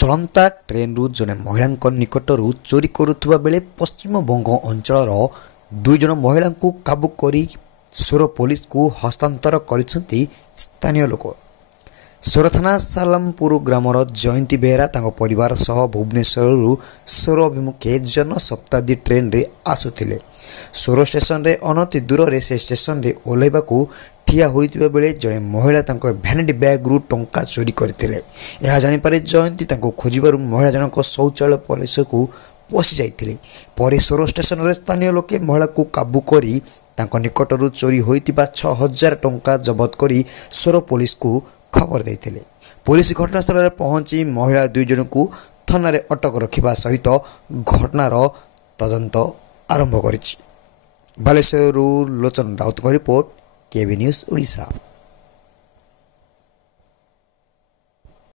चलंता train रु जने महिला निकटरू चोरी करुवा बेले पश्चिमबंग अंचल दुई जन महिला को काबू करी सोर पुलिस को हस्तांतर करिसेंती स्थानीय लोक। सोर थाना सालमपुर ग्रामर जयंती बेहरा तांको परिवार सह भुवनेश्वर सोर अभिमुखे जन शताब्दी ट्रेन रे आसुथिले। सोर स्टेशन रे अनति दूर रे से स्टेशन रे ओल्हेबा को ठिया होइतिबा बेले जड़े महिला तांको भैनिटी बैग रु टंका चोरी करथिले। यह जानि पारे जयंती तांको खोजिबारु महिला जनक शौचालय परिसर को पशि जाइथिले। परे सोर स्टेशन रे स्थानीय लोके महिला को काबू करी तांको निकटरू चोरी होइतिबा 6000 टंका जब्त करी सोर पुलिस को खबर देइथिले। पुलिस घटनास्थल रे पहुंची महिला दुई जन को थाना रे अटक रखिबा सहित घटनार तदंत आरंभ करिछि। बालेश्वरରୁ Lochan Raut report KB news Odisha.